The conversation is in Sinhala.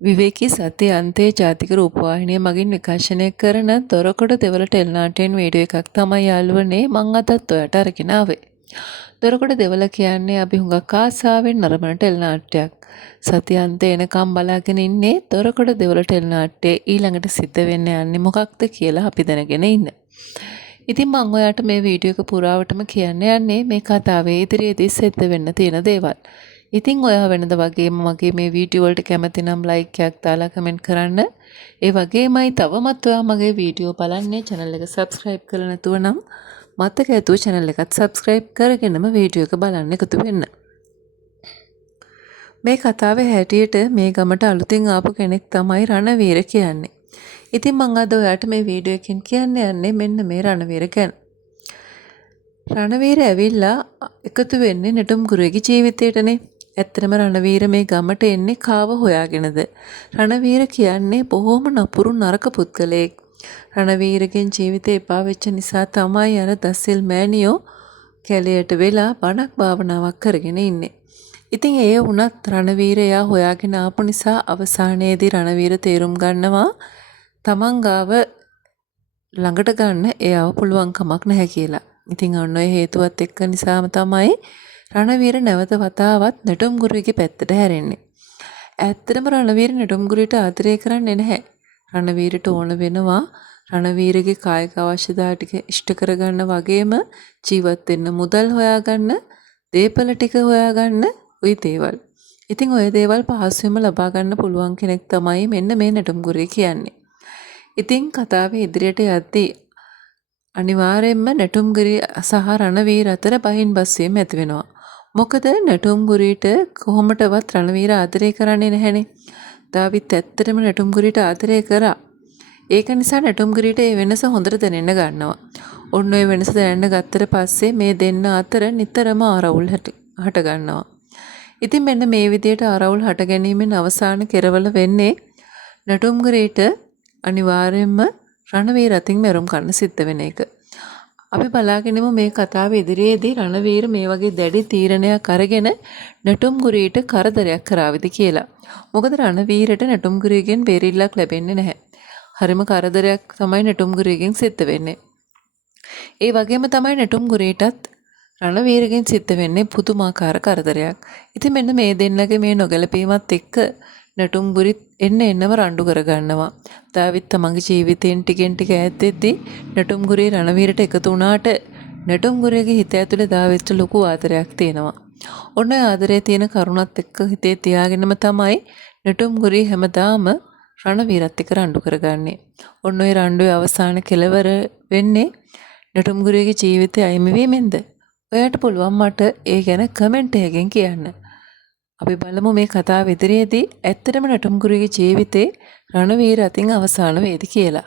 විවේකී සත්‍ය අන්තයේ ජාතික රූපවාහිනිය මගින් විකාශනය කරන දොරකඩ දෙවල ටෙලිනාට්‍යයෙන් වීඩියෝ එකක් තමයි යාළුවනේ මං අදත් ඔයාලට අරගෙන ආවේ. දොරකඩ දෙවල කියන්නේ අපි හුඟක් ආසාවෙන් නරඹන ටෙලිනාට්‍යයක්. සති අන්තය එනකම් බලාගෙන ඉන්නේ දොරකඩ දෙවල ටෙලිනාට්‍යයේ ඊළඟට සිද්ධ වෙන්න යන්නේ මොකක්ද කියලා අපි දැනගෙන ඉන්න. ඉතින් මං ඔයාලට මේ වීඩියෝ එක පුරාවටම කියන්න යන්නේ මේ කතාවේ ඉදිරියේදී සිද්ධ වෙන්න තියෙන දේවල්. ඉතින් ඔයා වෙනද වගේම මගේ මේ වීඩියෝ වලට කැමති නම් ලයික් එකක් දාලා කමෙන්ට් කරන්න. ඒ වගේමයි තවමත් ඔයා මගේ වීඩියෝ බලන්නේ channel එක subscribe කරලා නැතුව නම් මතක ඇතුව channel එකත් subscribe කරගෙනම වීඩියෝ එක බලන්න එකතු වෙන්න. මේ කතාවේ හැටියට මේ ගමට අලුතින් ආපු කෙනෙක් තමයි රණවීර කියන්නේ. ඉතින් මම අද ඔයාලට මේ වීඩියෝ එකෙන් කියන්න යන්නේ මෙන්න මේ රණවීර ගැන. රණවීර ඇවිල්ලා එකතු වෙන්නේ නෙටුම් ගුරුගේ ජීවිතේටනේ. ඇත්තටම රණවීර මේ ගමට එන්නේ කාව හොයාගෙනද? රණවීර කියන්නේ බොහොම නපුරු නරක පුද්ගලයෙක්. රණවීරගෙන් ජීවිතේ එපා වෙච්ච නිසා තමයි අර දසිල් මෑනියෝ කැලයට වෙලා බණක් භාවනාවක් කරගෙන ඉන්නේ. ඉතින් ඒ වුණත් රණවීරයා හොයාගෙන ආපු නිසා අවසානයේදී රණවීර තේරුම් ගන්නවා තමන් ගාව ළඟට ගන්න එයාව පුළුවන් කමක් නැහැ කියලා. ඉතින් අන්න ඔය හේතුවත් එක්ක නිසාම තමයි රණවීර නැවත වතාවත් නෙටුම් ගුරුගේ පැත්තට හැරෙන්නේ. ඇත්තටම රණවීර නෙටුම් ගුරුට ආදරය කරන්නේ නැහැ. රණවීරට ඕන වෙනවා රණවීරගේ කායික අවශ්‍යතා ටික ඉෂ්ට කරගන්න වගේම ජීවත් වෙන්න මුදල් හොයාගන්න, දේපල ටික හොයාගන්න ওই දේවල්. ඉතින් ওই දේවල් පහසුවෙන්ම ලබා ගන්න පුළුවන් කෙනෙක් තමයි මෙන්න මේ නෙටුම් ගුරුය කියන්නේ. ඉතින් කතාවේ ඉදිරියට යද්දී අනිවාර්යයෙන්ම නෙටුම් ගුරිය සහ රණවීර අතර බහින් බස්වීම ඇති වෙනවා. මොකද නෙටුම් ගුරියට කොහොමටවත් රණවීර ආදරය කරන්නේ නැහැනේ. දාවිත් ඇත්තටම නෙටුම් ගුරියට ආදරය කරා. ඒක නිසා නෙටුම් ගුරියට මේ වෙනස හොඳට දැනෙන්න ගන්නවා. ඔන්න ඔය වෙනස දැනෙන්න ගත්තට පස්සේ මේ දෙන්න අතර නිතරම ආරවුල් හට ගන්නවා. ඉතින් මෙන්න මේ විදිහට ආරවුල් හට ගැනීමෙන් අවසාන කෙරවල වෙන්නේ නෙටුම් ගුරියට අනිවාර්යයෙන්ම රණවීර අතින් මැරුම් කන්න සිද්ධ වෙන එක. අපි බලාගෙනමු මේ කතාවේ ඉදිරියේදී රණවීර මේ වගේ දැඩි තීරණයක් අරගෙන නෙටුම් ගුරියට කරදරයක් කරාවිද කියලා. මොකද රණවීරට නෙටුම් ගුරියගෙන් බේරිල්ලක් ලැබෙන්නේ නැහැ. හරිම කරදරයක් තමයි නෙටුම් ගුරියගෙන් සිද්ධ වෙන්නේ. ඒ වගේම තමයි නෙටුම් ගුරියටත් රණවීරගෙන් සිද්ධ වෙන්නේ පුදුමාකාර කරදරයක්. ඉතින් මෙන්න මේ දෙන්නගේ මේ නොගැලපීමත් එක්ක නෙටුම් ගුරිත් එන්නම රණ්ඩු කරගන්නවා. දාවිත් තමන්ගේ ජීවිතයෙන් ටිකෙන් ටික ඈත් වෙද්දී නෙටුම් ගුරිය රණවීරට එකතු වුණාට නෙටුම් ගුරියගේ හිත ඇතුලේ දාවිත්ට ලොකු ආදරයක් තියෙනවා. ඔන්න ආදරයේ තියෙන කරුණත් එක්ක හිතේ තියාගෙනම තමයි නෙටුම් ගුරිය හැමදාම රණවීරත් එක්ක රණ්ඩු කරගන්නේ. ඔන්න ඔය රණ්ඩුවේ අවසාන කෙලවර වෙන්නේ නෙටුම් ගුරියගේ ජීවිතය අයිමි වීමෙන්ද? ඔයාට පුළුවන් මට ඒ ගැන කමෙන්ට් එකකින් කියන්න. අපි බලමු මේ කතාව ඉදිරියේදී ඇත්තටම නෙටුම් ගුරුගේ ජීවිතේ රණවීර අතින් අවසාන වේද කියලා.